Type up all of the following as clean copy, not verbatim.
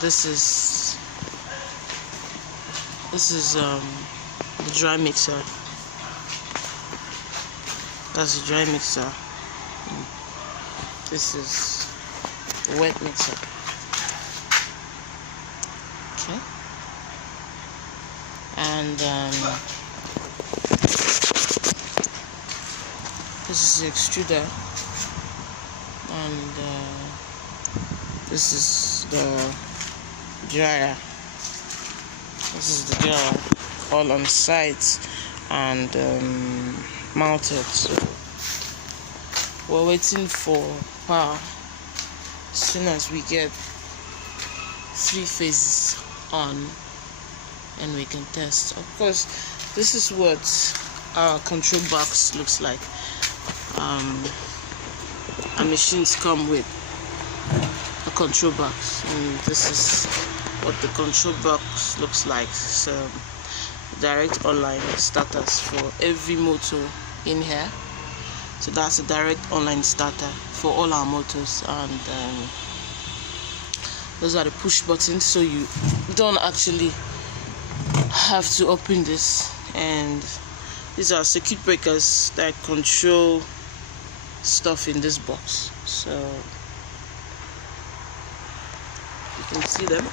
this is the dry mixer. That's the dry mixer. This is the wet mixer. Okay. And this is the extruder, and this is the dryer. This is the dryer, all on sides and mounted. So we're waiting for power. As soon as we get 3 phases on, and we can test. Of course, this is what our control box looks like. Our machines come with a control box, and this is what the control box looks like. So direct online starters for every motor in here. So that's a direct online starter for all our motors, and those are the push buttons, so you don't actually have to open this. And these are circuit breakers that control stuff in this box, so you can see them.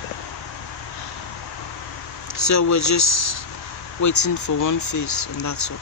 So we're just waiting for 1 phase, and that's all.